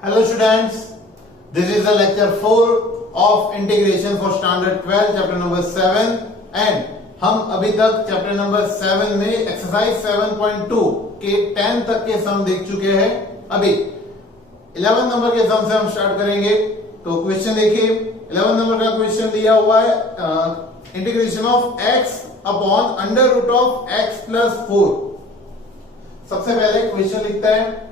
Hello students, this is the lecture 4 of integration for standard 12 chapter number 7 and हम अभी तक chapter number 7 में exercise 7.2 के 10 तक के सम देख चुके हैं। अभी 11 नंबर के सम से हम स्टार्ट करेंगे। तो क्वेश्चन देखिए, 11 नंबर का क्वेश्चन दिया हुआ है integration of x upon under root of x plus 4। सबसे पहले क्वेश्चन लिखता है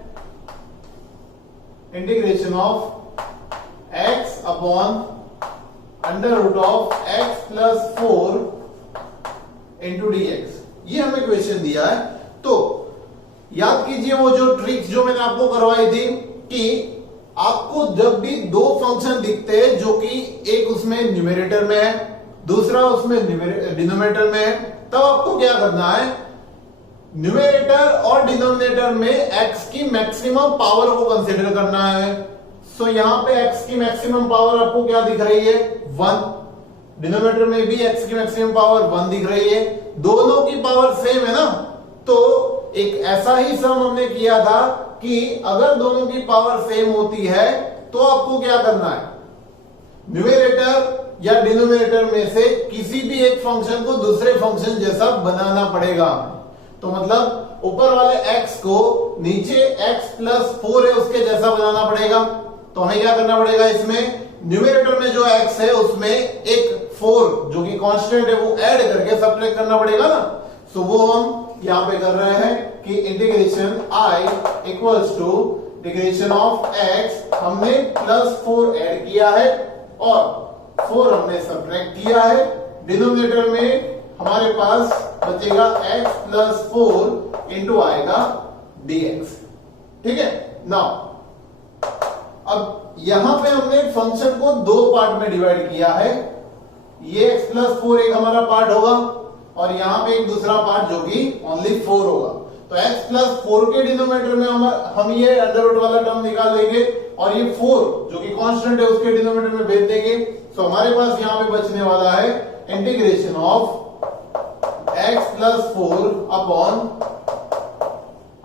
integration of x upon under root of x plus 4 into dx। ये हमें क्वेश्चन दिया है। तो याद कीजिए वो जो ट्रिक्स जो मैंने आपको करवाई थी कि आपको जब भी दो फंक्शन दिखते हैं जो कि एक उसमें न्यूमरेटर में है दूसरा उसमें डिनोमिनेटर में है, तब आपको क्या करना है, न्यूमरेटर और डिनोमिनेटर में x की मैक्सिमम पावर को कंसीडर करना है। सो यहां पे x की मैक्सिमम पावर आपको क्या दिख रही है, 1। डिनोमिनेटर में भी x की मैक्सिमम पावर 1 दिख रही है। दोनों की पावर सेम है ना, तो एक ऐसा ही सम हमने किया था कि अगर दोनों की पावर सेम होती है तो आपको क्या करना है, न्यूमरेटर या डिनोमिनेटर में से किसी भी एक फंक्शन को दूसरे फंक्शन जैसा बनाना पड़ेगा। तो मतलब ऊपर वाले x को नीचे x प्लस 4 है उसके जैसा बनाना पड़ेगा। तो हमें क्या करना पड़ेगा, इसमें न्यूमरेटर में जो x है उसमें एक 4 जो कि कांस्टेंट है वो ऐड करके सब्ट्रैक्ट करना पड़ेगा ना। सो वो हम यहां पे कर रहे हैं कि integration i equals to integration of x, हमने प्लस 4 ऐड किया है और 4 हमने सब्ट्रैक्ट किया है। डिनोमिनेटर में हमारे पास बचेगा x प्लस 4 इंटू आएगा dx। ठीक है। नाउ अब यहां पे हमने फंक्शन को दो पार्ट में डिवाइड किया है। ये x प्लस 4 एक हमारा पार्ट होगा और यहां पे एक दूसरा पार्ट जो कि ओनली 4 होगा। तो x प्लस 4 के डिनोमिनेटर में हम ये अंडर रूट वाला टर्म निकाल लेंगे और ये 4 जो कि कांस्टेंट है उसके डिनोमिनेटर में भेज देंगे। तो हमारे पास यहां पे बचने वाला है integration of x plus 4 upon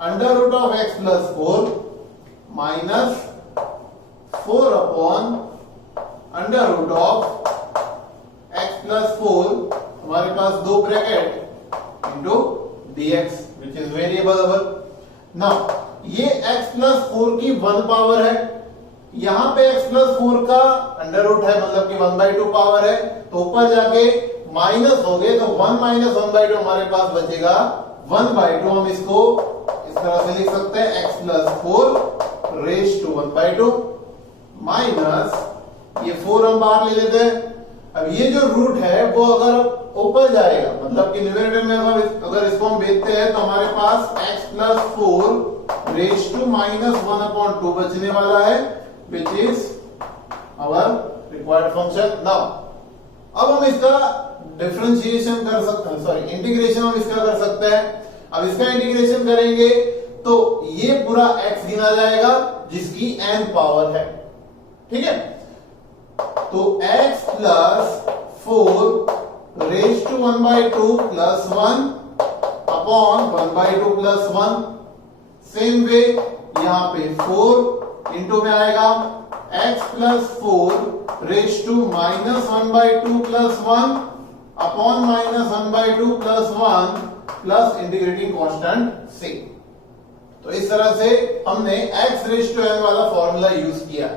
under root of x plus 4 minus 4 upon under root of x plus 4, हमारे पास दो bracket into dx which is variable. Now ये x प्लस 4 की 1 पावर है, यहां पे x प्लस 4 का अंडर रूट है मतलब कि 1/2 पावर है। तो ऊपर जाके माइनस हो गए तो 1 माइनस 1/2 हमारे पास बचेगा 1/2। हम इसको इस तरह से लिख सकते हैं x plus 4 raise to 1/2 minus ये 4 हम बाहर ले लेते हैं। अब ये जो रूट है वो अगर ऊपर जाएगा मतलब कि न्यूमरेटर में अगर इसको हम भेजते हैं तो हमारे पास x plus 4 raise to minus 1/2 बचने वाला है which is our required function. Now अब हम इसका डिफरेंशिएशन कर सकते हैं, सॉरी इंटीग्रेशन हम इसका कर सकते हैं। अब इसका इंटीग्रेशन करेंगे तो ये पूरा x गिना जाएगा जिसकी n पावर है। ठीक है। तो x plus 4 raise to 1/2 plus 1 upon 1/2 plus 1। Same way यहां पे 4 इंटू में आएगा x plus 4 raise to minus 1/2 plus 1 upon minus 1/2 plus 1 plus integrating constant c। तो इस तरह से हमने x रेज टू n वाला फॉर्मूला यूज किया।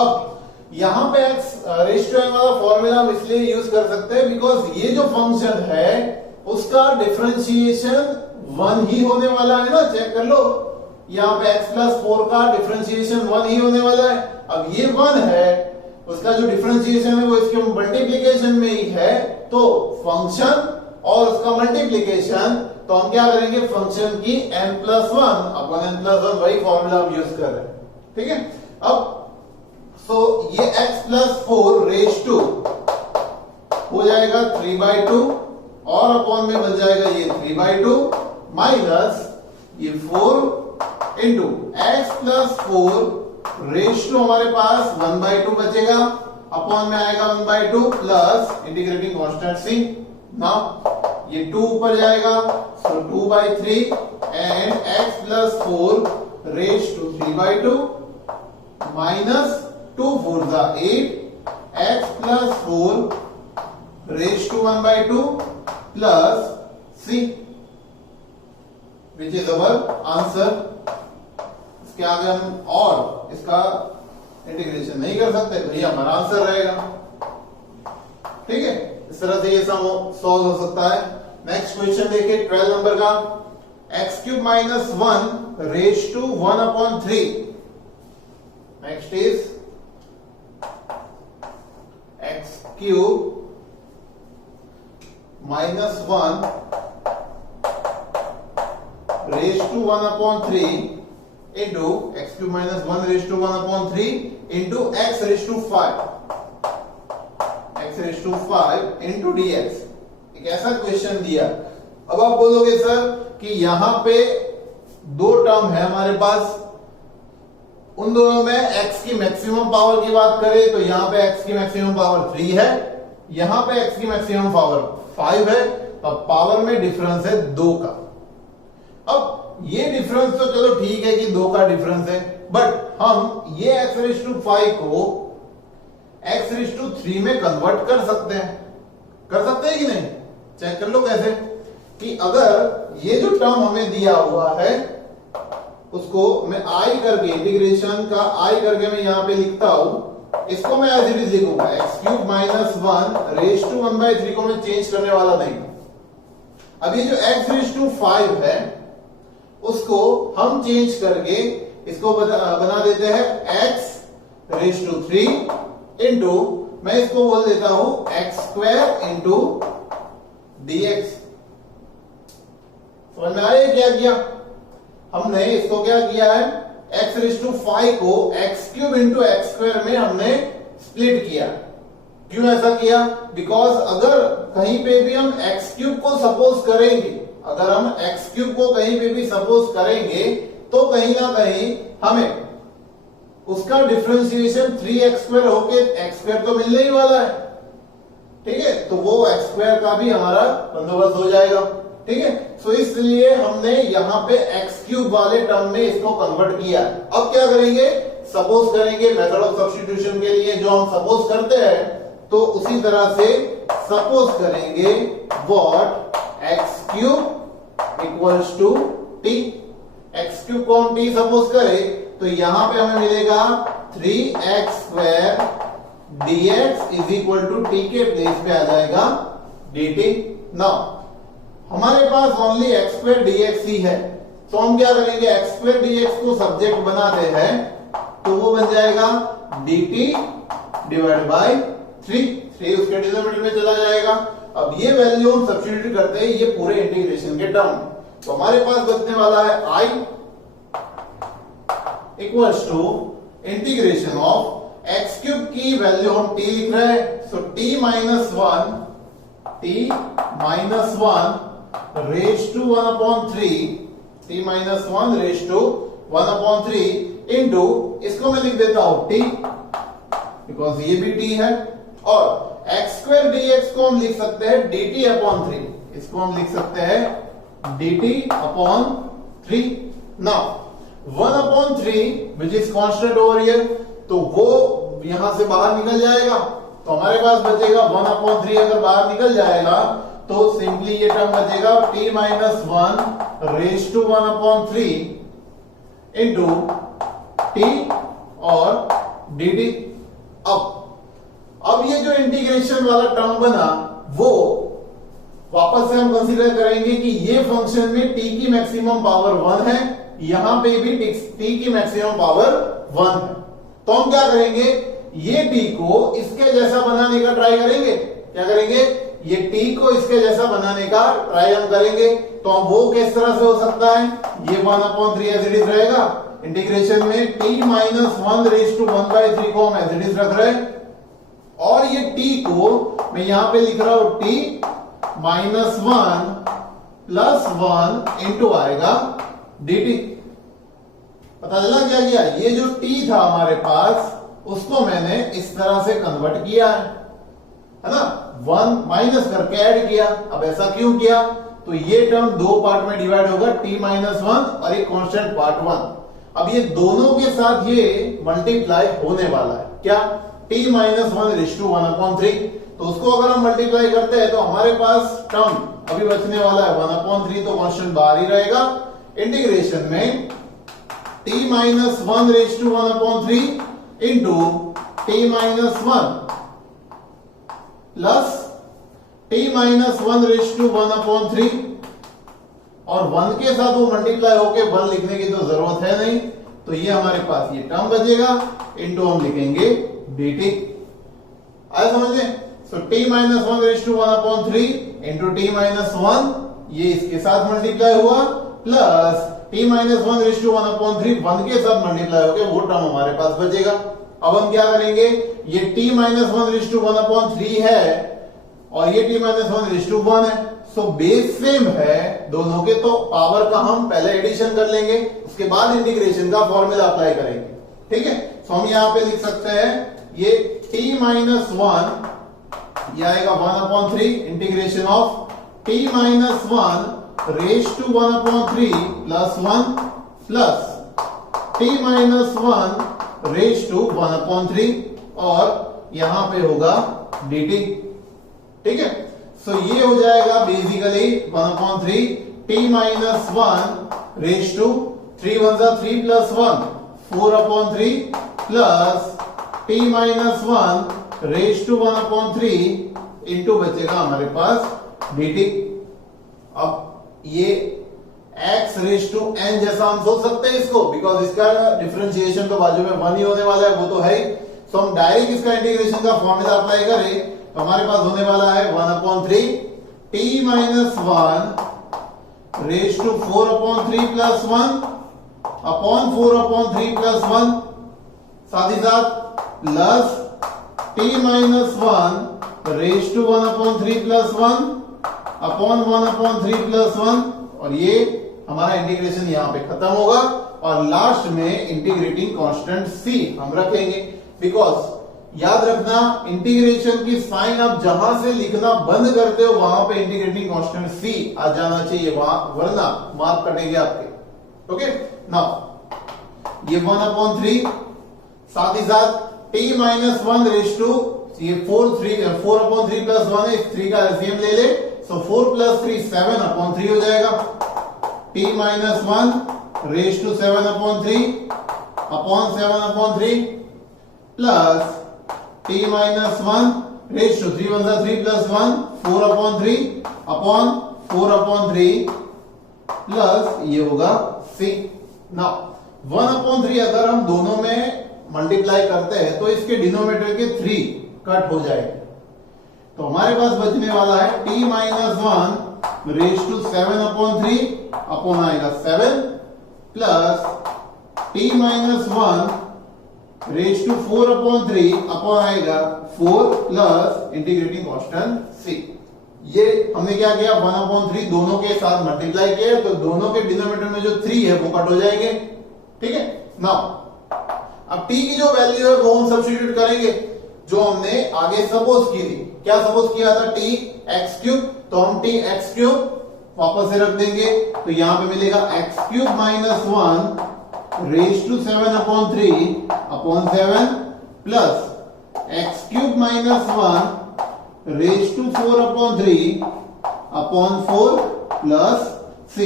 अब यहां पे x रेज टू n वाला फॉर्मूला हम इसलिए यूज कर सकते हैं बिकॉज ये जो फंक्शन है उसका डिफरेंशिएशन 1 ही होने वाला है ना। चेक कर लो, यहाँ पे x प्लस 4 का डिफरेंशिएशन 1 ही होने वाला है। अब ये 1 है, उसका जो डिफरेंशिएशन है वो इसके मल्टीप्लीकेशन में ही है। तो फंक्शन और उसका मल्टीप्लीकेशन, तो हम क्या करेंगे, फंक्शन की n plus 1 upon n plus 1 वही फॉर्मूला हम यूज कर रहे हैं। ठीक है। अब सो ये x प्लस 4 रेज टू हो जाएगा 3/2 और अपॉन में बच जाएगा ये 3/2 माइनस ये 4 into x plus 4 raise to हमारे पास 1/2 बचेगा अपॉन में आएगा 1/2 plus integrating constant c। Now ये 2 ऊपर जाएगा so 2/3 and x plus 4 raise to 3/2 minus 2 4 जा 8 x plus 4 raise to 1/2 plus c which is our answer. इसके आगे हम और इसका इंटीग्रेशन नहीं कर सकते तो ये हमारा आंसर रहेगा। ठीक है, इस तरह से ये सम सॉल्व हो सकता है। नेक्स्ट क्वेश्चन देखिए 12 नंबर का, x cube minus 1 raise to 1/3। Next is x cube minus 1 raise to 1/3 into x cube minus 1 raised to 1/3 into x raised to 5 into dx। एक ऐसा क्वेश्चन दिया। अब आप बोलोगे सर कि यहां पे दो टर्म है हमारे पास, उन दोनों में x की मैक्सिमम पावर की बात करें तो यहां पे x की मैक्सिमम पावर 3 है, यहां पे x की मैक्सिमम पावर 5 है, तो पावर में डिफरेंस है 2 का। अब ये डिफरेंस तो चलो ठीक है कि 2 का डिफरेंस है, बट हम ये x⁵ को x⁵ में कन्वर्ट कर सकते हैं कि नहीं? चेक कर लो कैसे, कि अगर ये जो टर्म हमें दिया हुआ है उसको मैं आई करके इंटीग्रेशन का आई करके मैं यहां पे लिखता हूं, इसको मैं एज इट इज लिखूंगा x cube minus 1 raise to 1/3 को मैं चेंज करने वाला नहीं। अब ये जो x⁵ है उसको हम चेंज करके इसको बना देते हैं x⁵ इंटू मैं इसको बोल देता हूं x² इंटू dx। समझ में आया क्या किया हमने? इसको क्या किया है, x⁵ को x³ इंटू x² में हमने स्प्लिट किया। क्यों ऐसा किया? बिकॉज अगर कहीं पे भी हम x³ को सपोज करेंगे, अगर हम x³ को कहीं पे भी सपोज करेंगे तो कहीं ना कहीं हमें उसका डिफरेंशिएशन 3x² होके x² तो मिलने ही वाला है। ठीक है, तो वो x² का भी हमारा बंदोबस्त हो जाएगा। ठीक है, सो इसलिए हमने यहां पे x³ वाले टर्म में इसको कन्वर्ट किया। अब क्या करेंगे, सपोज करेंगे मेथड ऑफ सब्स्टिट्यूशन के लिए जो हम सपोज करते हैं, तो उसी तरह से सपोज करेंगे what x³ equals to t। x³ को हम t सपोज करें तो यहां पे हमें मिलेगा 3x² dx is equal to t के प्लेस पे आ जाएगा dt। नाउ हमारे पास ओनली x² dx ही है, तो हम क्या करेंगे, x² dx को सब्जेक्ट बनाते हैं तो वो बन जाएगा dt डिवाइड बाय 3 उसके डिनोमिनेटर में चला जाएगा। अब ये वैल्यू हम सब्स्टिट्यूट करते हैं ये पूरे इंटीग्रेशन के टर्म, तो हमारे पास बचने वाला है i equals to integration of x³ की वैल्यू हम t लिख रहे हैं, so t minus 1 raise to 1/3 t minus 1 raise to 1/3 into इसको मैं लिख देता हूं t बिकॉज ये भी t है, और x² dx को हम लिख सकते हैं dt/3, इसको हम लिख सकते हैं dt/3। Now 1/3 which is constant over here, तो वो यहां से बाहर निकल जाएगा, तो हमारे पास बचेगा 1/3। अगर बाहर निकल जाएगा तो सिंपली ये टर्म बचेगा t minus 1 raise to 1/3 into t और dt। अब ये जो इंटीग्रेशन वाला टर्म बना वो वापस से हम कंसीडर करेंगे कि ये फंक्शन में t की मैक्सिमम पावर 1 है, यहां पे भी t की मैक्सिमम पावर 1 है, तो हम क्या करेंगे, ये t को इसके जैसा बनाने का ट्राई करेंगे। क्या करेंगे, ये t को इसके जैसा बनाने का ट्राई हम करेंगे, तो हम वो किस तरह से हो सकता है, ये 1/3 एज इट इज रहेगा, इंटीग्रेशन में t माइनस 1 रेज टू 1/3 को हम एज इट इज रख रहे हैं, और ये t को मैं यहां पे लिख रहा हूं t माइनस 1 प्लस 1 इंटू आएगा dt। पता चला क्या किया, ये जो t था हमारे पास उसको मैंने इस तरह से कन्वर्ट किया है ना, 1 माइनस करके ऐड किया। अब ऐसा क्यों किया, तो ये टर्म दो पार्ट में डिवाइड होगा, t माइनस 1 और एक कांस्टेंट पार्ट 1। अब ये दोनों के साथ ये मल्टीप्लाई होने वाला है, क्या? t minus 1:1/3। तो उसको अगर हम मल्टीप्लाई करते हैं तो हमारे पास टर्म अभी बचने वाला है 1/3, तो कांस्टेंट बाहर ही रहेगा। इंटीग्रेशन में t minus 1:1/3 into t minus 1 plus t minus 1:1/3, और 1 के साथ वो मल्टीप्लाई होके 1 लिखने की तो जरूरत है नहीं, तो ये हमारे पास ये टर्म बचेगा, इंटू हम लिखेंगे dt। आया समझ में? सो t minus 1:1/3 into t minus 1, ये इसके साथ मल्टीप्लाई हुआ, प्लस t माइनस 1:1/3 1 के साथ मल्टीप्लाई होके वो टर्म हमारे पास बचेगा। अब हम क्या करेंगे, ये t माइनस 1:1/3 है और ये t माइनस 1:1 है, सो बेस सेम है दोनों के, तो पावर का हम पहले एडिशन कर लेंगे, उसके बाद इंटीग्रेशन का फॉर्मूला अप्लाई करेंगे। ठीक है, सो हम यहां पे लिख सकते हैं ये t माइनस 1, ये आएगा 1/3 integration of t minus 1 raise to 1/3 plus 1 plus t minus 1 raise to 1/3, और यहां पे होगा dt। ठीक है, सो ये हो जाएगा basically 1/3 t minus 1 raise to 3 1 3 plus 1 4/3 plus t minus 1 raise to 1/3 into बचेगा हमारे पास dt। अब ये x रेज टू n जैसा हम सोच सकते हैं इसको, बिकॉज इसका डिफरेंशिएशन तो बाजू में 1 ही होने वाला है, वो तो है ही। सो हम डायरेक्ट इसका इंटीग्रेशन का फॉर्मूला अप्लाई करें तो हमारे पास होने वाला है 1/3 t minus 1 raise to 4/3 plus 1 upon 4/3 plus 1, साथ ही साथ plus t minus 1 raise to 1/3 plus 1 upon 1/3 plus 1, और ये हमारा इंटीग्रेशन यहां पे खत्म होगा, और लास्ट में इंटीग्रेटिंग कांस्टेंट c हम रखेंगे, बिकॉज याद रखना इंटीग्रेशन की साइन आप जहां से लिखना बंद करते हो वहां पे इंटीग्रेटिंग कांस्टेंट c आ जाना चाहिए, वहां वरना मार्क कटेंगे आपके। ओके, नाउ ये 1/3, साथ ही साथ t माइनस 1 रेज टू ये 4/3 प्लस 1 है, 3 का एलसीएम ले ले, सो 4 प्लस 3 7/3 हो जाएगा। t minus 1 raise to 7/3 upon 7/3 plus t minus 1 raise to 3 1 3 plus 1 4/3 upon 4/3 plus ये होगा c। नाउ 1/3 अगर हम दोनों में मल्टीप्लाई करते हैं तो इसके डिनोमिनेटर के 3 कट हो जाएंगे, तो हमारे पास बचने वाला है t minus 1 raise to 7/3 upon आएगा 7 plus t minus 1 raise to 4/3 upon आएगा 4 प्लस इंटीग्रेटिंग कांस्टेंट c। ये हमने क्या किया, 1/3 दोनों के साथ मल्टीप्लाई किया, तो दोनों के डिनोमिनेटर में जो 3 है वो कट हो जाएंगे। ठीक है, नाउ अब t की जो वैल्यू है वो हम सब्स्टिट्यूट करेंगे जो हमने आगे सपोज की थी। क्या सपोज किया था, t x3, तो हम t x3 वापस से रख देंगे, तो यहां पे मिलेगा x3 minus 1 raise to 7/3 upon 7 plus x3 minus 1 raise to 4/3 upon 4 plus c।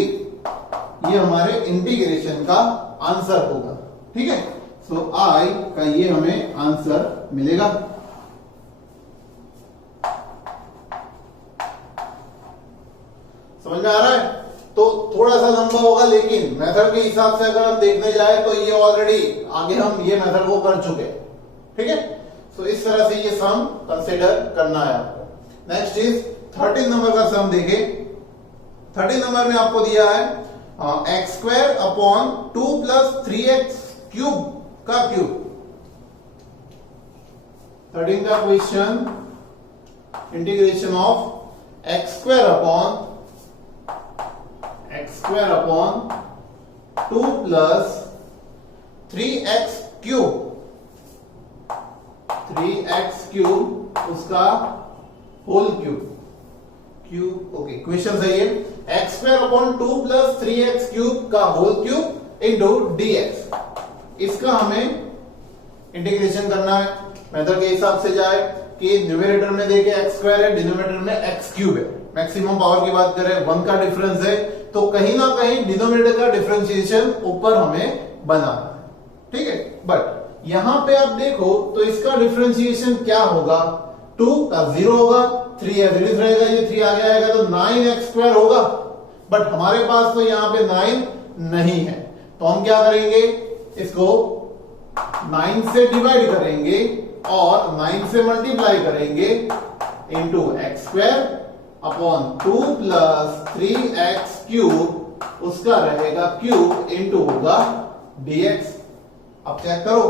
ये हमारे इंटीग्रेशन का आंसर होगा। ठीक है, सो I का ये हमें आंसर मिलेगा। समझ में आ रहा है? तो थोड़ा सा लंबा होगा, लेकिन मेथड के हिसाब से अगर हम देखने जाए तो ये ऑलरेडी आगे हम ये मेथड को कर चुके हैं। ठीक है, सो इस तरह से ये सम कंसीडर करना है आपको। नेक्स्ट इज 13 नंबर का सम देखें। 13 नंबर में आपको दिया है x² upon 2 plus 3x cube का क्यूब। 13 का question, integration of x² upon 2 plus 3x cube उसका होल क्यूब। ओके, क्वेश्चन सही है। x² upon 2 plus 3x cube का होल क्यूब इंटू dx। इसका हमें इंटीग्रेशन करना है। मेथड के हिसाब से जाए कि न्यूमरेटर में देखे x स्क्वायर है, डिनोमिनेटर में x क्यूब है। मैक्सिमम पावर की बात करें 1 का डिफरेंस है, तो कहीं ना कहीं डिनोमिनेटर का डिफरेंशिएशन ऊपर हमें बनाना है, ठीक है। बट यहां पे आप देखो तो इसका डिफरेंशिएशन क्या होगा, 2 का 0 होगा, 3 एवरेज रहेगा, ये 3 आगे आएगा तो 9x स्क्वायर होगा। बट हमारे पास तो यहां पे 9 नहीं है, तो हम क्या करेंगे, इसको 9 से डिवाइड करेंगे और 9 से मल्टीप्लाई करेंगे into x square upon 2 plus 3x cube, उसका रहेगा क्यूब इंटू होगा dx। अब चेक करो,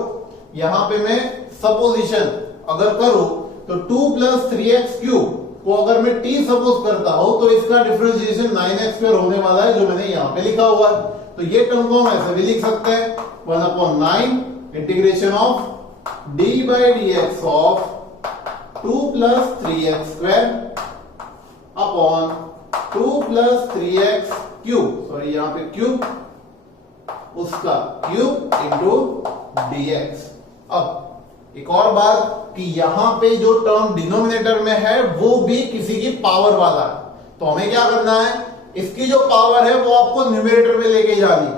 यहां पे मैं सपोजिशन अगर करूं तो 2 प्लस 3x क्यूब को अगर मैं t सपोज करता हूं तो इसका डिफरेंशिएशन 9x स्क्वायर होने वाला है, जो मैंने यहां पे लिखा हुआ है। तो ये टर्म को हम ऐसे भी लिख सकते हैं, 1/9 integration of d by dx of 2 plus 3x square upon 2 plus 3x cube, sorry यहां पे क्यूब, उसका क्यूब इंटू dx। अब एक और बात कि यहां पे जो टर्म डिनोमिनेटर में है वो भी किसी की पावर वाला है, तो हमें क्या करना है, इसकी जो पावर है वो आपको न्यूमरेटर में लेके जानी।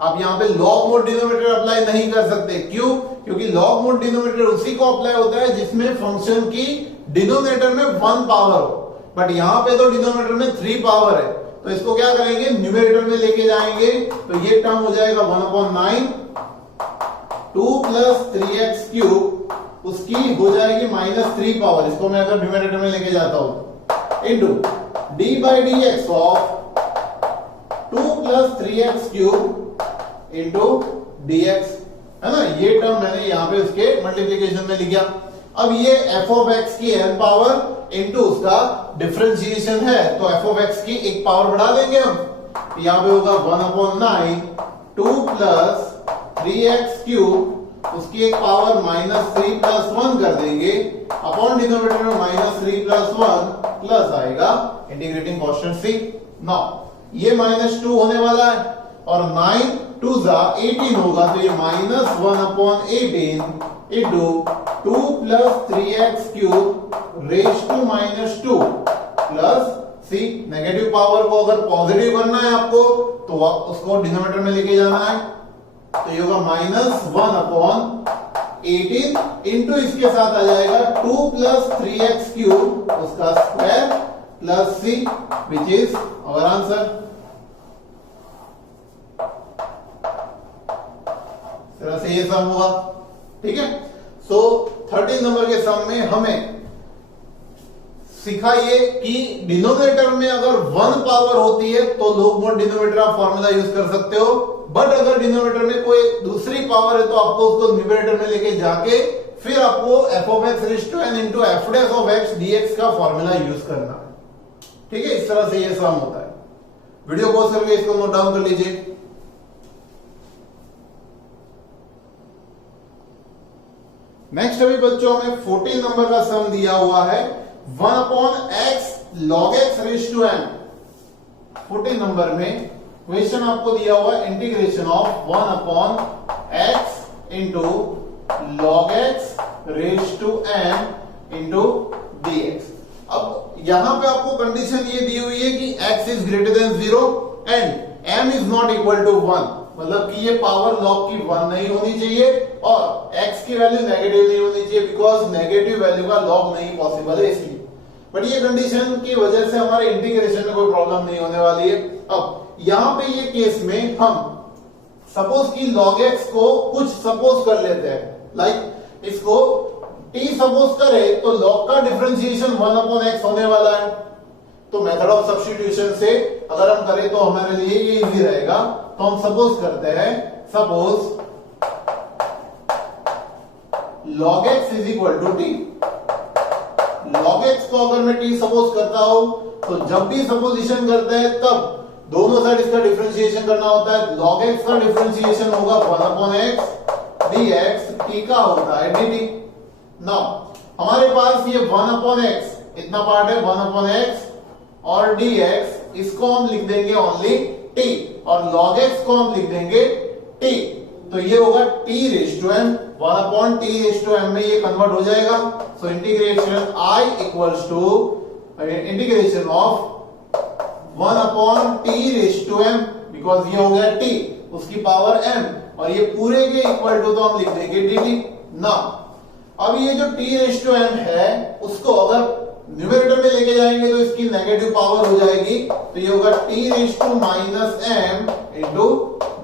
आप यहां पे लॉग मोड डिनोमिनेटर अप्लाई नहीं कर सकते, क्यों, क्योंकि लॉग मोड डिनोमिनेटर उसी को अप्लाई होता है जिसमें फंक्शन की डिनोमिनेटर में 1 पावर हो, बट यहां पे तो डिनोमिनेटर में 3 पावर है, तो इसको क्या करेंगे, न्यूमरेटर में लेके जाएंगे। तो ये टर्म हो जाएगा 1/9 2 प्लस 3x क्यूब, उसकी हो जाएगी -3 पावर, इसको मैं अगर न्यूमरेटर में लेके जाता हूं, into d by dx of 2 plus 3x cube into dx, है ना। ये टर्म मैंने यहां पे उसके मल्टीप्लीकेशन में लिखा। अब ये f ऑफ x की n पावर इंटू उसका डिफरेंशिएशन है, तो f ऑफ x की एक पावर बढ़ा देंगे हम, यहां पे होगा 1/9 2 प्लस 3x क्यूब, उसकी एक पावर -3 प्लस 1 कर देंगे, अपॉन डिनोमिनेटर में -3 प्लस 1 प्लस आएगा इंटीग्रेटिंग कांस्टेंट c। नाउ ये -2 होने वाला है और 9 2 जा 18 होगा, तो ये -1/18 into 2 plus 3x cube raise to -2 plus c। Negative power को अगर पॉजिटिव करना है आपको तो उसको डिनोमिनेटर में लेके जाना है, तो ये होगा -1/18 इंटू इसके साथ आ जाएगा 2 प्लस 3x क्यूब, उसका square plus c, which is our answer. इस तरह से ये सम होगा, ठीक है। सो 13 नंबर के सम में हमें सिखाइए कि डिनोमिनेटर में अगर 1 पावर होती है तो लॉग मोड डिनोमिनेटर आप फॉर्मूला यूज कर सकते हो, बट अगर डिनोमिनेटर में कोई दूसरी पावर है तो आपको उसको न्यूमरेटर में लेके जाके फिर आपको f of x raise to n into f dash of x dx का फॉर्मूला यूज करना है, ठीक है। इस तरह से ये सम होता है। वीडियो पॉज करके इसको नोट डाउन कर लीजिए। नेक्स्ट अभी बच्चों में 14 नंबर का सम दिया हुआ है 1/x log x raise to n। 14 number में क्वेश्चन आपको दिया हुआ है integration of 1/x into log x raise to n into dx। अब यहां पे आपको कंडीशन ये दी हुई है कि x is greater than 0 and m is not equal to 1, मतलब कि ये पावर log की 1 नहीं होनी चाहिए और x की वैल्यू नेगेटिव नहीं होनी चाहिए, बिकॉज नेगेटिव वैल्यू का log नहीं पॉसिबल है इसलिए। बट ये कंडीशन की वजह से हमारे इंटीग्रेशन में कोई प्रॉब्लम नहीं होने वाली है। अब यहां पे ये केस में हम सपोज कि log x को कुछ सपोज कर लेते हैं, लाइक इसको t सपोज करें तो log का डिफरेंशिएशन 1/x होने वाला है। तो मेथड ऑफ सब्स्टिट्यूशन से अगर हम करें तो हमारे लिए ये इजी रहेगा। तो हम सपोज करते हैं, suppose log x is equal to t। log x को अगर मैं t सपोज करता हूं तो जब भी सपोजिशन करते हैं तब दोनों साइड इसका डिफरेंशिएशन करना होता है। log x का डिफरेंशिएशन होगा 1/x dx, t का होता है dt। नाउ हमारे पास ये 1/x इतना पार्ट है 1/x और dx, इसको हम लिख देंगे ओनली t और log x को हम लिख देंगे t, तो ये होगा t raise to m, 1 upon t raise to m में ये कन्वर्ट हो जाएगा। So integration I equals to integration of 1 upon t raise to m, because ये हो गया t उसकी पावर m, और ये पूरे के इक्वल टू तो हम लिख देंगे dt ना। अब ये जो t रेज टू m है उसको अगर न्यूमरेटर में लेके जाएंगे तो इसकी नेगेटिव पावर हो जाएगी, तो ये होगा t raise to minus m into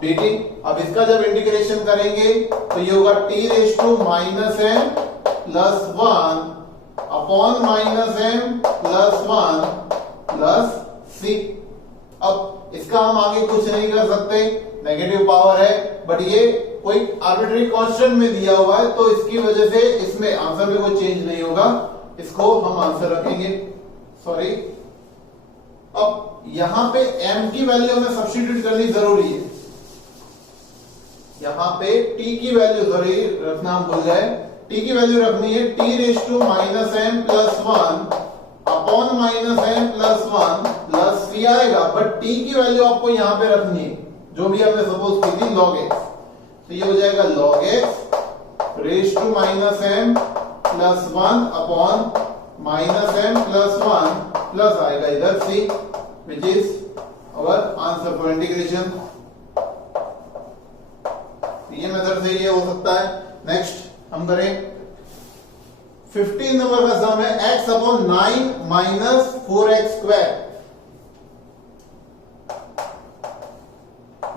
dt। अब इसका जब इंटीग्रेशन करेंगे तो ये होगा t raise to minus m plus 1 upon minus m plus 1 plus c। अब इसका हम आगे कुछ नहीं कर सकते, नेगेटिव पावर है, बट ये कोई आर्बिट्ररी कांस्टेंट में दिया हुआ है तो इसकी वजह से इसमें आंसर में कोई चेंज नहीं होगा, इसको हम आंसर रखेंगे। सॉरी, अब यहां पे m की वैल्यू हमें सब्स्टिट्यूट करनी जरूरी है, यहां पे t की वैल्यू जरूरी रखना हम भूल गए, t की वैल्यू रखनी है t raise to minus m plus 1 upon minus m plus 1 plus c आएगा, बट t की वैल्यू आपको यहां पे रखनी है जो भी हमने सपोज की थी log x, तो ये हो जाएगा log x raise to minus m plus 1 upon minus m plus 1 plus आएगा इधर c, which is our answer for integration. ये मेथड से ये हो सकता है। नेक्स्ट हम करें 15 नंबर का सम है x upon 9 minus 4x square,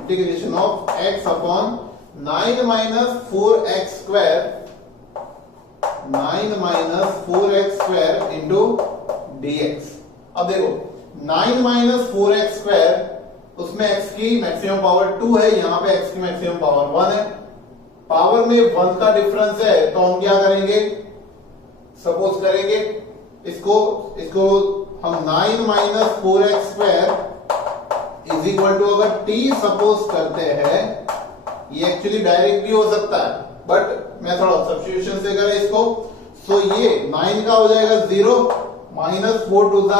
integration of x upon 9 minus 4x square, 9 minus 4x square into dx। अब देखो 9 माइनस 4x स्क्वायर, उसमें x की मैक्सिमम पावर 2 है, यहां पे x की मैक्सिमम पावर 1 है, पावर में 1 का डिफरेंस है, तो हम क्या करेंगे, सपोज करेंगे इसको हम 9 minus 4x square is equal to, अगर t सपोज करते हैं, ये एक्चुअली डायरेक्ट भी हो सकता है बट मैं थोड़ा सब्स्टिट्यूशन से करें इसको, सो ये 9 का हो जाएगा 0, माइनस 4 टू द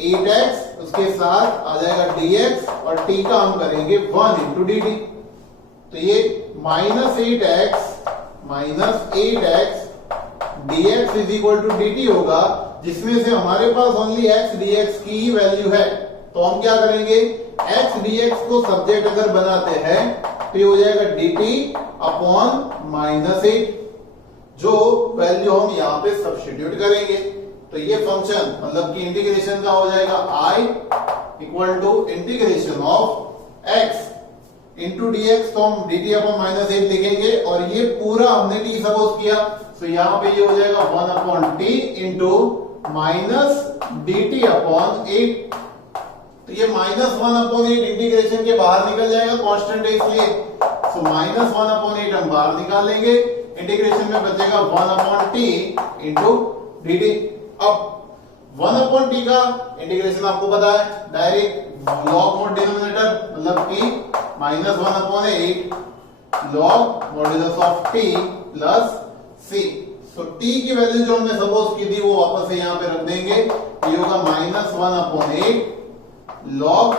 8x, उसके साथ आ जाएगा dx, और t का हम करेंगे 1 इंटू dt, तो ये minus 8x dx is equal to dt होगा, जिसमें से हमारे पास ओनली x dx की ही वैल्यू है, तो हम क्या करेंगे, x dx को सब्जेक्ट अगर बनाते हैं तो ये हो जाएगा dt अपॉन माइनस 8, जो वैल्यू हम यहां पे सब्स्टिट्यूट करेंगे, तो ये फंक्शन मतलब कि इंटीग्रेशन का हो जाएगा I equal to integration of x into dx, तो हम dt अपॉन माइनस 8 लिखेंगे, और ये पूरा हमने t सपोज किया, तो यहां पे ये हो जाएगा 1 upon t into minus dt upon 8, तो ये माइनस 1 अपॉन 8 इंटीग्रेशन के बाहर निकल जाएगा, कांस्टेंट है इसलिए, सो माइनस 1 अपॉन 8 हम बाहर निकाल लेंगे, इंटीग्रेशन में बचेगा 1 अपॉन t इंटू dt। अब 1 अपॉन t का इंटीग्रेशन आपको पता है, डायरेक्ट लॉग मोड डिनोमिनेटर, मतलब कि minus 1 upon 8 log modulus of t plus c, so t की वैल्यू जो हमने सपोज की थी वो वापस से यहां पे रख देंगे, ये होगा minus 1 upon 8 log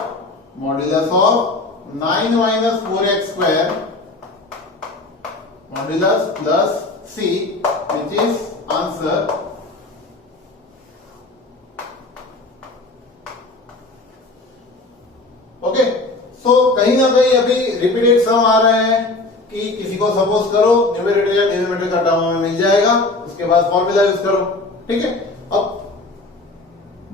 modulus of 9 minus 4x square modulus plus c, which is answer. Okay, so कहीं ना कहीं अभी रिपीटेड सम आ रहे हैं कि किसी को सपोज करो न्यूमरेटर या डिनोमिनेटर का टर्म हमें मिल जाएगा, उसके बाद फॉर्मूला यूज करो, ठीक है। अब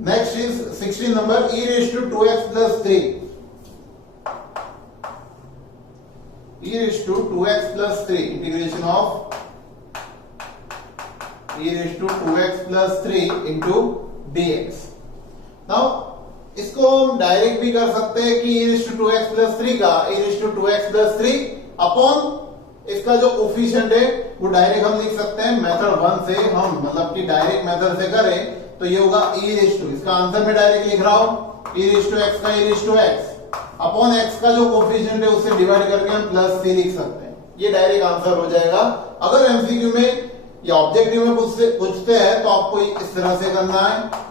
next is 16 number, e raise to 2x plus 3, e raise to 2x plus 3, integration of e raise to 2x plus 3 into dx। Now इसको हम डायरेक्ट भी कर सकते हैं कि e raise to 2x plus 3 का e raise to 2x plus 3 upon इसका जो कोफिशिएंट है वो डायरेक्ट हम लिख सकते हैं मेथड 1 से, हम मतलब कि डायरेक्ट मेथड से करें तो ये होगा e रेज टू, इसका आंसर में डायरेक्ट लिख रहा हूं e रेज टू x का e raise to x upon x का जो कोफिशिएंट है उससे डिवाइड करके हम प्लस 3 लिख सकते हैं, ये डायरेक्ट आंसर हो जाएगा। अगर एमसीक्यू में या ऑब्जेक्टिव में पूछते हैं तो आपको इस तरह से करना है,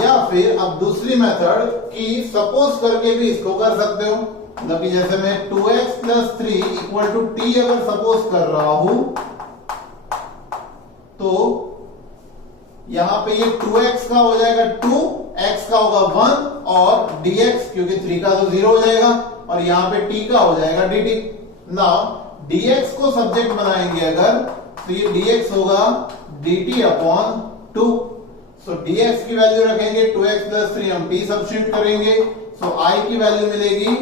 या फिर आप दूसरी मेथड की सपोज करके भी इसको कर सकते हो, मतलब कि जैसे मैं 2x plus 3 equal to t अगर सपोज कर रहा हूं, तो यहां पे ये 2x का हो जाएगा 2, x का होगा 1 और dx क्योंकि 3 का तो 0 हो जाएगा और यहां पे t का हो जाएगा dt। नाउ dx को सब्जेक्ट बनाएंगे अगर, तो ये dx होगा dt अपॉन 2। सो dx की वैल्यू रखेंगे 2x प्लस 3, हम t सब्स्टिट्यूट करेंगे, सो I की वैल्यू मिलेगी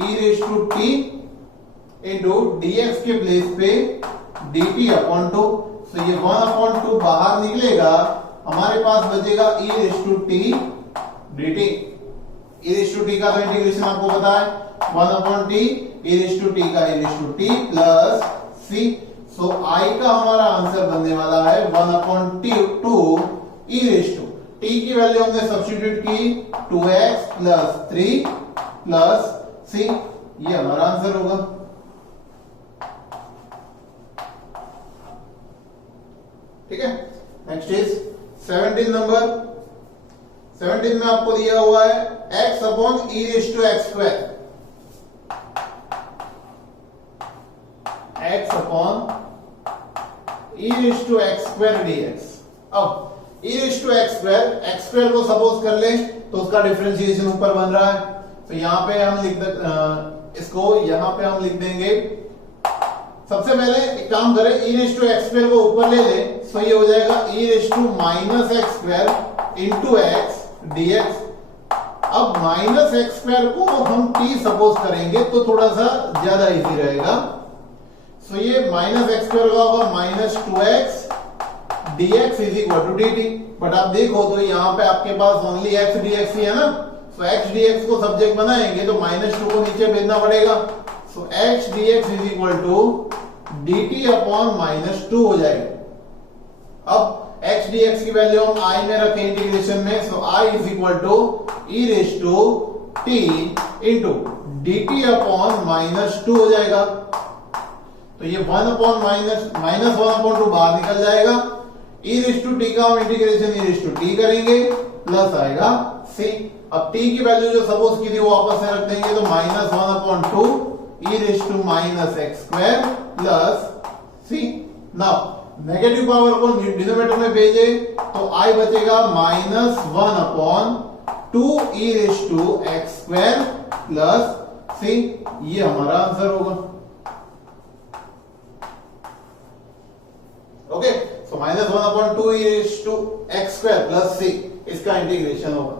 e raise to t into dx के प्लेस पे dt अपॉन 2। सो ये 1 अपॉन 2 बाहर निकलेगा, हमारे पास बचेगा e raise to t dt। e raise to t का तो इंटीग्रेशन आपको पता है 1 upon t, e raise to t का e raise to t plus c। So I का हमारा आंसर बनने वाला है 1 upon 2 e raise to t की वैल्यू हमने सब्स्टिट्यूट की 2x प्लस 3 प्लस c, ये हमारा आंसर होगा। ठीक है, नेक्स्ट इज 17 नंबर। 17 में आपको दिया हुआ है x upon e raise to x square, x upon e raise to x square dx। अब e raise to x square को सपोज कर ले तो उसका डिफरेंशिएशन ऊपर बन रहा है, तो यहां पे हम इसको यहां पे हम लिख देंगे। सबसे पहले एक काम करें, e raise to x square को ऊपर ले ले, तो ये हो जाएगा e raise to minus x square into x dx। अब माइनस एक्स स्क्वायर को हम t सपोज करेंगे तो थोड़ा सा ज्यादा इजी रहेगा। सो ये माइनस एक्स स्क्वायर होगा minus 2x dx is equal to dt। But आप देखो तो यहाँ पे आपके पास ओनली x dx ही है ना, सो x dx को सब्जेक्ट बनाएंगे तो माइनस 2 को नीचे भेजना पड़ेगा, so x dx is equal to dt upon minus 2 हो जाएगा। अब x dx की वैल्यू हम I में रखें इंटीग्रेशन में, so I is equal to e raise to t into dt upon minus 2 हो जाएगा। तो ये 1 अपॉन माइनस 1 अपॉन 2 बाहर निकल जाएगा, e रेज टू t का हम integration e raise to t करेंगे प्लस आएगा c। अब t की वैल्यू जो सपोज की थी वो वापस में रख देंगे, तो minus 1 upon 2 e raise to minus x square plus c। Now negative power को डिनोमिनेटर में भेजे तो i बचेगा minus 1 upon 2 e raise to x square plus c, ये हमारा आंसर होगा। Okay, so minus 1 upon 2 e raise to x square plus c, इसका integration होगा।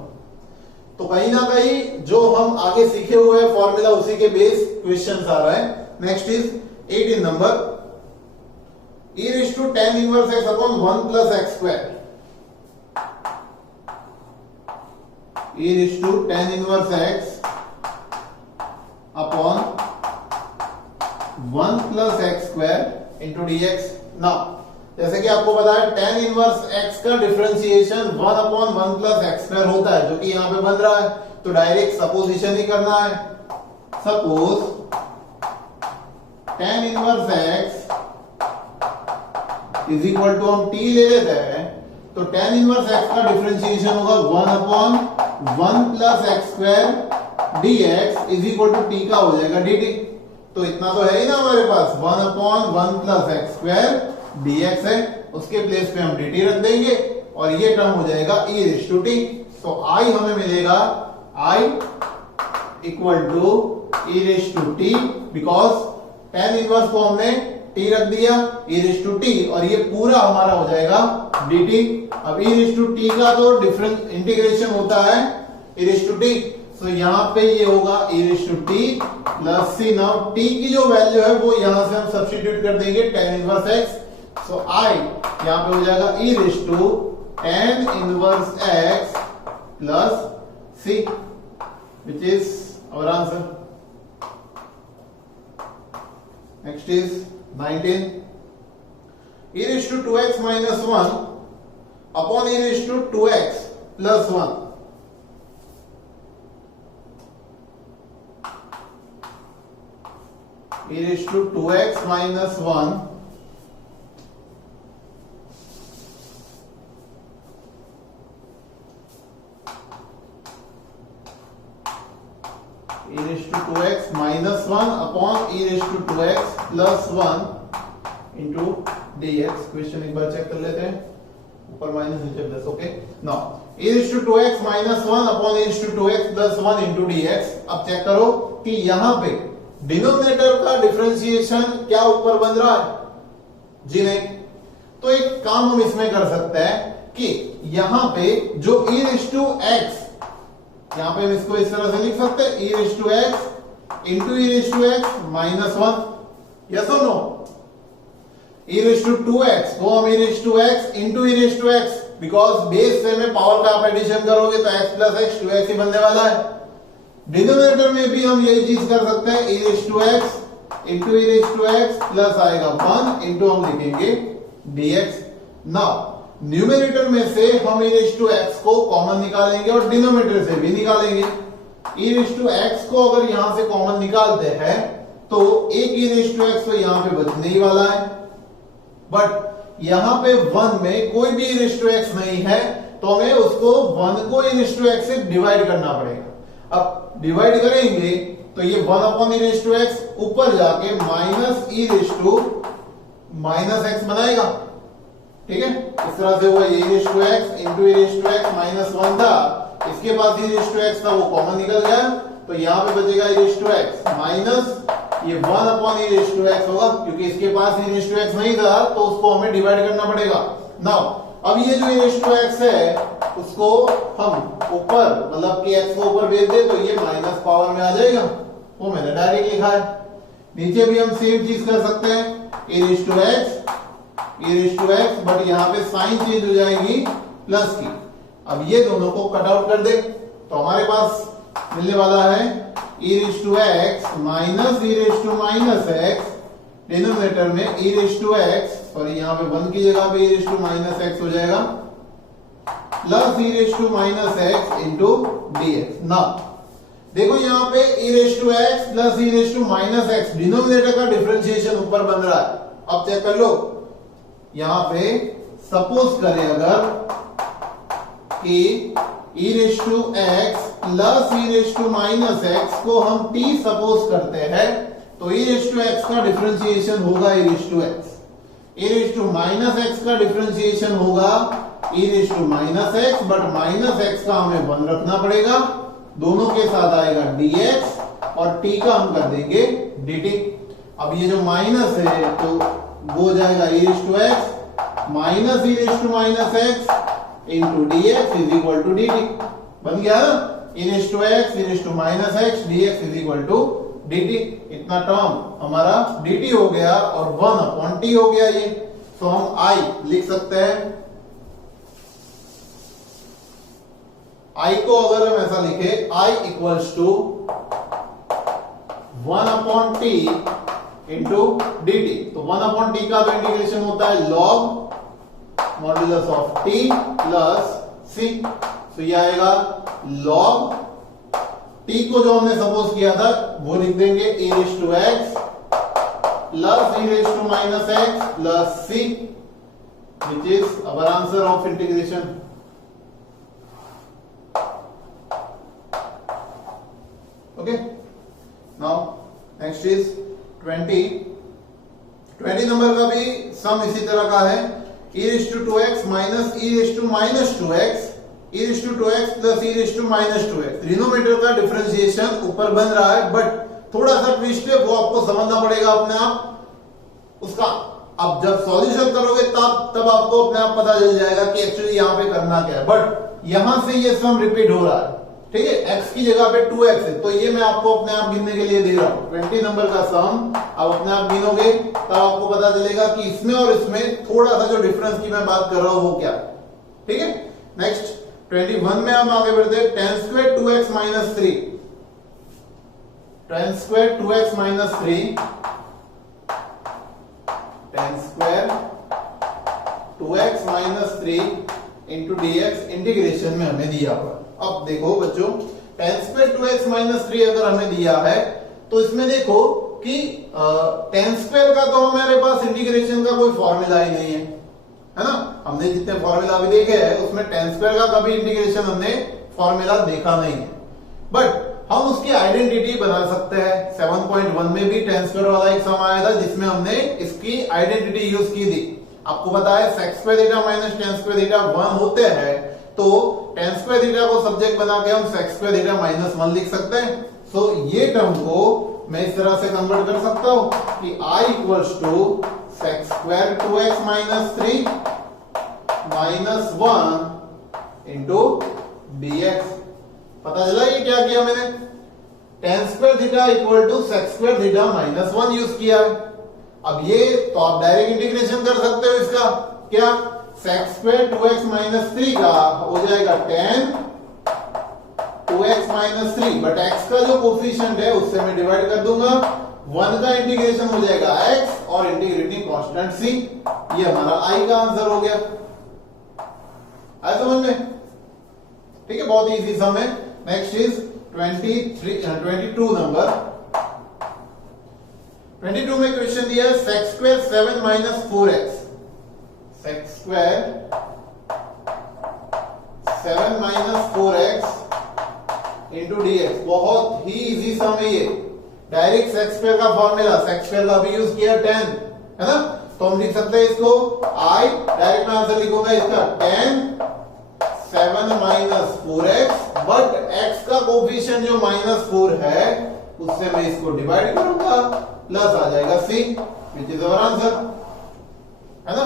तो कहीं ना कहीं जो हम आगे सीखे हुए हैं फॉर्मूला उसी के बेस क्वेश्चंस आ रहा है। Next is 18 number, e raise to tan inverse x upon 1 plus x square, e raise to tan inverse x upon 1 plus x square into dx। Now जैसे कि आपको पता है tan इनवर्स x का differentiation 1 upon 1 plus x square होता है, जो कि यहां पे बन रहा है, तो डायरेक्ट सपोजिशन ही करना है। Suppose tan inverse x is equal to, हम t ले लेते हैं, तो tan इनवर्स x का डिफरेंशिएशन होगा 1 upon 1 plus x square dx is equal to t का हो जाएगा dt। तो इतना तो है ही ना हमारे पास, 1 upon 1 plus x square dx है, उसके प्लेस पे हम dt रख देंगे और ये टर्म हो जाएगा e raise to t। So I हमें मिलेगा I equal to e raise to t, because tan inverse को हमने t रख दिया e रेज टू t और ये पूरा हमारा हो जाएगा dt। अब e रेज टू t का तो डिफरेंट इंटीग्रेशन होता है e raise to t, so यहां पे ये होगा e raise to t plus c। Now t की जो वैल्यू है वो यहां से हम सब्स्टिट्यूट कर देंगे tan inverse x, so I यहां पे हो जाएगा e raise to tan inverse x plus c, which is our answer. Next is 19, e raised to 2x minus 1 upon e raised to 2x plus 1. E raised to 2x minus 1 e raised to 2x x minus 1 upon e raise to 2x plus 1 into d x. Question एक बार check कर लेते हैं, ऊपर minus नीचे plus. Okay, now e raise to 2x minus 1 upon e raise to 2x plus 1 into d x. अब check करो कि यहां पे डिनोमिनेटर का डिफरेंशिएशन क्या ऊपर बन रहा है? जी नहीं। तो एक काम हम इसमें कर सकते हैं कि यहां पे जो e रेस टू x, यहां पे हम इसको इस तरह से लिख सकते हैं, e raise to x into e raise to x minus 1। Yes और no? e raise to 2x तो हम e raise to x into e raise to x, because base से में पावर का आप एडिशन करोगे तो x प्लस x 2x ही बनने वाला है। डिनोमिनेटर में भी हम यही चीज कर सकते हैं, e raise to x into e raise to x plus आएगा 1 इंटू हम लिखेंगे dx। नाउ न्यूमेरेटर में से हम e रेस टू x को कॉमन निकालेंगे और डिनोमिनेटर से भी निकालेंगे। e रेस टू x को अगर यहां से कॉमन निकालते हैं तो एक e रेस टू x तो यहां पे बचने ही वाला है, बट यहां पे 1 में कोई भी e रेस टू x नहीं है तो हमें उसको 1 को e रेस टू x से डिवाइड करना पड़ेगा। अब डिवाइड करेंगे तो ये 1 upon e raise to x ऊपर जाके minus e raise to minus x बनाएगा। ठीक है, इस तरह से हुआ e raise to x into e raise to x minus 1 था, इसके पास e रेस टू x था वो कॉमन निकल गया, तो यहां पे बचेगा e raise to x minus ये 1 upon e raise to x होगा, क्योंकि इसके पास e रेस टू x नहीं था तो उसको हमें डिवाइड करना पड़ेगा। नाउ अब ये जो e रेस टू x है उसको हम ऊपर, मतलब कि x को ऊपर भेज दे तो ये माइनस पावर में आ जाएगा, वो मैंने डायरेक्ट लिखा है। नीचे भी हम सेम चीज कर सकते हैं, e raise to x, but यहां पे साइन चेंज हो जाएगी प्लस की। अब ये दोनों को कट आउट कर दे तो हमारे पास मिलने वाला है e raise to x minus e raise to minus x, denominator में e raise to x, sorry यहां पे 1 की जगह पे e raise to minus x हो जाएगा, plus e raise to minus x into dx। ना देखो यहां पे e raise to x plus e raise to minus x, denominator का डिफरेंशिएशन ऊपर बन रहा है। अब चेक कर लो, यहां पे सपोज करें अगर कि e raise to x plus e raise to minus x को हम t सपोज करते हैं तो e रेस टू x का डिफरेंशिएशन होगा e raise to x, e raise to minus x का डिफरेंशिएशन होगा e raise to minus x, but minus x का हमें 1 रखना पड़ेगा, दोनों के साथ आएगा dx और t का हम कर देंगे dt। अब ये जो माइनस है तो वो हो जाएगा e raise to x minus e raise to minus x into dx is equal to dt। बन गया ना, e raise to x e raise to minus x dx is equal to dt। इतना term हमारा dt हो गया और 1 upon t हो गया ये, तो हम I लिख सकते हैं। I को अगर हम ऐसा लिखे I equals to 1 upon t into dt, तो 1 अपॉन t का तो इंटीग्रेशन होता है log modulus of t plus c, तो ये आएगा log t को जो हमने सपोज किया था वो लिख देंगे e raise to x plus e raise to minus x plus c, which is our answer of integration. Okay, now next is 20 number का भी सम इसी तरह का है, e raise to 2x minus e raise to minus 2x, e raise to 2x plus e raise to minus 2x। Denominator का differentiation ऊपर बन रहा है, बट थोड़ा सा ट्विस्ट है, वो आपको समझना पड़ेगा अपने आप उसका। अब जब सॉल्यूशन करोगे तब आपको अपने आप पता चल जाएगा कि एक्चुअली यहाँ पे करना क्या है, बट यहां से ये सम रिपीट हो रहा है। ठीक है, x की जगह पे 2x है, तो ये मैं आपको अपने आप गिनने के लिए दे रहा हूं। 20 नंबर का सम आप अपने आप गिनोगे तब आपको पता चलेगा कि इसमें और इसमें थोड़ा सा जो डिफरेंस की मैं बात कर रहा हूं वो क्या है। ठीक है, नेक्स्ट 21 में हम आगे बढ़ते हैं। 10 square 2x minus 3, 10 square 2x minus 3, 10 square 2x minus 3 into dx integration में हमें दिया हुआ। अब देखो बच्चों, 10 स्क्वायर 2x माइनस 3 अगर हमें दिया है तो इसमें देखो कि 10 स्क्वायर का तो हमारे पास इंटीग्रेशन का कोई फॉर्मूला ही नहीं है ना। हमने जितने फॉर्मूला भी देखे हैं उसमें 10 स्क्वायर का कभी इंटीग्रेशन हमने फॉर्मूला देखा नहीं है, बट हम उसकी आइडेंटिटी बना सकते हैं। 7.1 में भी tan स्क्वायर वाला एक सम आया था जिसमें हमने इसकी आइडेंटिटी यूज की थी। आपको पता है sec square theta minus tan square theta 1 होते हैं, तो tan स्क्वायर थीटा को सब्जेक्ट बना के हम sec स्क्वायर थीटा माइनस 1 लिख सकते हैं। सो ये टर्म को मैं इस तरह से कन्वर्ट कर सकता हूं कि I equals to sec square 2x minus 3 minus 1 into dx। पता चला ये क्या किया मैंने? tan square theta equal to sec square theta minus 1 use किया है। अब ये तो आप डायरेक्ट इंटीग्रेशन कर सकते हो इसका। क्या? sec स्क्वायर 2x माइनस 3 का हो जाएगा tan 2x minus 3, but x का जो कोफिशिएंट है उससे मैं डिवाइड कर दूंगा। 1 का इंटीग्रेशन हो जाएगा x और इंटीग्रेटिंग कांस्टेंट c। ये हमारा I का आंसर हो गया। आया समझ में? ठीक है, बहुत इजी सम है। Next is 22 number. 22 में क्वेश्चन दिया है sec square 7 minus 4x। sec square 7 minus 4x into dx। बहुत ही इजी सम है ये। डायरेक्ट sec स्क्वायर का फॉर्मूला, sec स्क्वायर का भी यूज किया tan, है ना? तो हम लिख सकते हैं इसको I, डायरेक्ट में आंसर लिखूंगा इसका tan 7 minus 4x, but x का कोफिशिएंट जो माइनस 4 है उससे मैं इसको डिवाइड करूंगा, प्लस आ जाएगा c, which is our answer, है ना?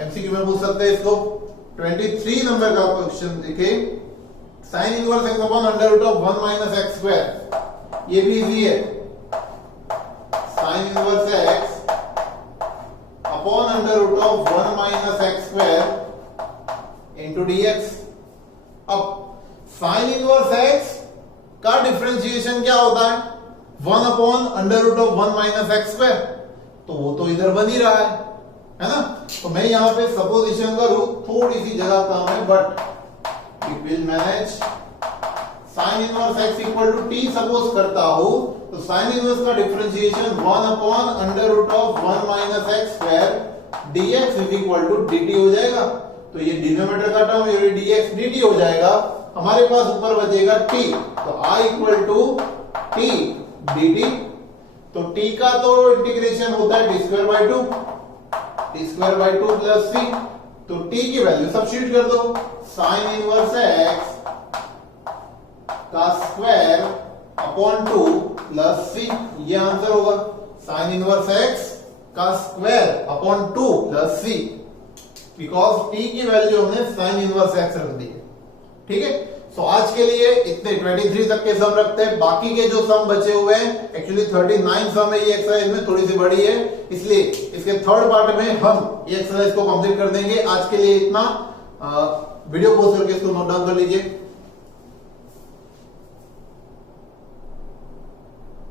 एमसीक्यू में पूछ सकते हैं इसको। 23 नंबर का क्वेश्चन देखिए, sine inverse x upon under root of 1 minus x square. ये भी इजी है। Sine inverse x upon under root of 1 minus x square into dx। अब साइन इनवर्स x का डिफरेंशिएशन क्या होता है? 1 upon under root of 1 minus x square. तो वो तो इधर बन ही रहा है ना? तो मैं यहां पे सपोजिशन करूं, थोड़ी सी जगह कम है but it will manage. Sine inverse x equal to t suppose करता हूं, तो साइन इनवर्स का differentiation 1 upon under root of 1 minus x square dx is equal to dt हो जाएगा। तो ये डिनोमिनेटर का टर्म ये dx dt हो जाएगा। हमारे पास ऊपर बचेगा t, तो I equal to t dt। तो t का तो इंटीग्रेशन होता है d square by 2, t square by 2 plus c। तो t की वैल्यू सब्स्टिट्यूट कर दो। साइन इनवर्स x का स्क्वायर अपॉन 2 प्लस c, ये आंसर होगा। साइन इनवर्स x का square upon 2 plus c, because t की वैल्यू हमने साइन इनवर्स x रख दी है। ठीक है, सो आज के लिए इतने 23 तक के सम रखते हैं। बाकी के जो सम बचे हुए हैं, एक्चुअली 39 सम है, ये एक्सरसाइज में थोड़ी सी बड़ी है, इसलिए इसके थर्ड पार्ट में हम ये एक्सरसाइज को कंप्लीट कर देंगे। आज के लिए इतना। वीडियो पॉज करके इसको नोट डाउन कर लीजिए।